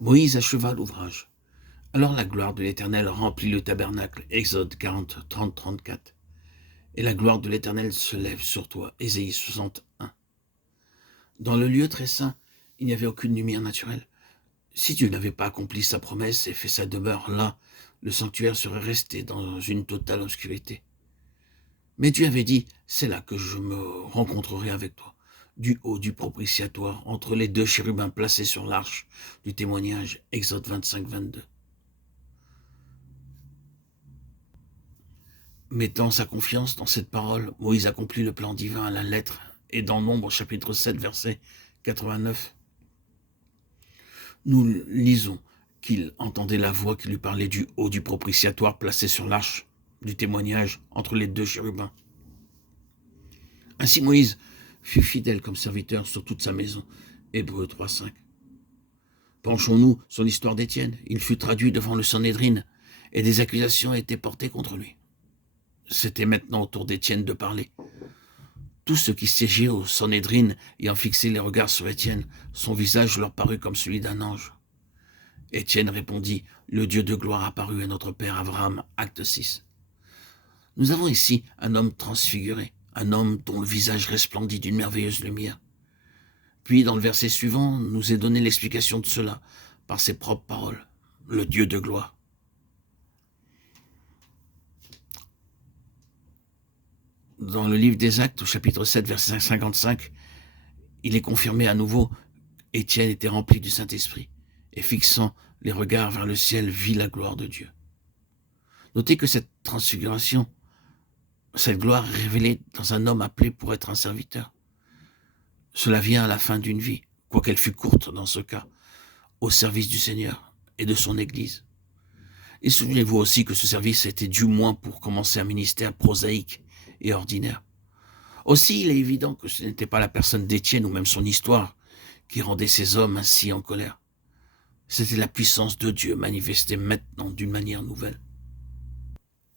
Moïse acheva l'ouvrage. Alors la gloire de l'Éternel remplit le tabernacle. Exode 40, 30, 34. Et la gloire de l'Éternel se lève sur toi. Ésaïe 61. Dans le lieu très saint, il n'y avait aucune lumière naturelle. Si Dieu n'avait pas accompli sa promesse et fait sa demeure là, le sanctuaire serait resté dans une totale obscurité. Mais Dieu avait dit, c'est là que je me rencontrerai avec toi, du haut du propitiatoire, entre les deux chérubins placés sur l'arche du témoignage, Exode 25, 22. Mettant sa confiance dans cette parole, Moïse accomplit le plan divin à la lettre, et dans Nombre chapitre 7, verset 89, nous lisons qu'il entendait la voix qui lui parlait du haut du propitiatoire placé sur l'arche du témoignage entre les deux chérubins. Ainsi Moïse fut fidèle comme serviteur sur toute sa maison. Hébreux 3, 5. Penchons-nous sur l'histoire d'Étienne. Il fut traduit devant le Sanhédrin et des accusations étaient portées contre lui. C'était maintenant au tour d'Étienne de parler. Tous ceux qui siégeaient au Sanhédrin ayant fixé les regards sur Étienne, son visage leur parut comme celui d'un ange. Étienne répondit, le Dieu de gloire apparut à notre père Abraham, acte 6. Nous avons ici un homme transfiguré, un homme dont le visage resplendit d'une merveilleuse lumière. Puis, dans le verset suivant, nous est donné l'explication de cela par ses propres paroles, le Dieu de gloire. Dans le livre des Actes, au chapitre 7, verset 55, il est confirmé à nouveau qu'Étienne était rempli du Saint-Esprit et fixant les regards vers le ciel, vit la gloire de Dieu. Notez que cette transfiguration, cette gloire est révélée dans un homme appelé pour être un serviteur. Cela vient à la fin d'une vie, quoiqu'elle fût courte dans ce cas, au service du Seigneur et de son Église. Et souvenez-vous aussi que ce service était du moins pour commencer un ministère prosaïque et ordinaire. Aussi, il est évident que ce n'était pas la personne d'Étienne ou même son histoire qui rendait ces hommes ainsi en colère. C'était la puissance de Dieu manifestée maintenant d'une manière nouvelle,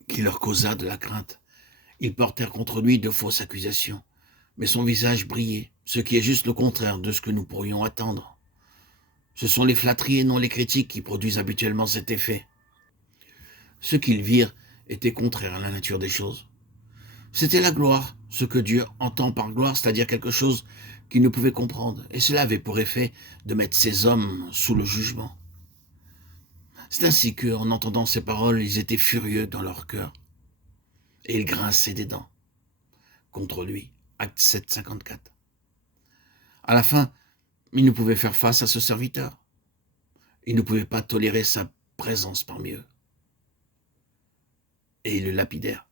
qui leur causa de la crainte. Ils portèrent contre lui de fausses accusations, mais son visage brillait, ce qui est juste le contraire de ce que nous pourrions attendre. Ce sont les flatteries et non les critiques qui produisent habituellement cet effet. Ce qu'ils virent était contraire à la nature des choses. C'était la gloire, ce que Dieu entend par gloire, c'est-à-dire quelque chose qu'ils ne pouvaient comprendre, et cela avait pour effet de mettre ces hommes sous le jugement. C'est ainsi qu'en entendant ces paroles, ils étaient furieux dans leur cœur, et ils grinçaient des dents contre lui. Acte 7, 54. À la fin, ils ne pouvaient faire face à ce serviteur. Ils ne pouvaient pas tolérer sa présence parmi eux. Et ils le lapidèrent.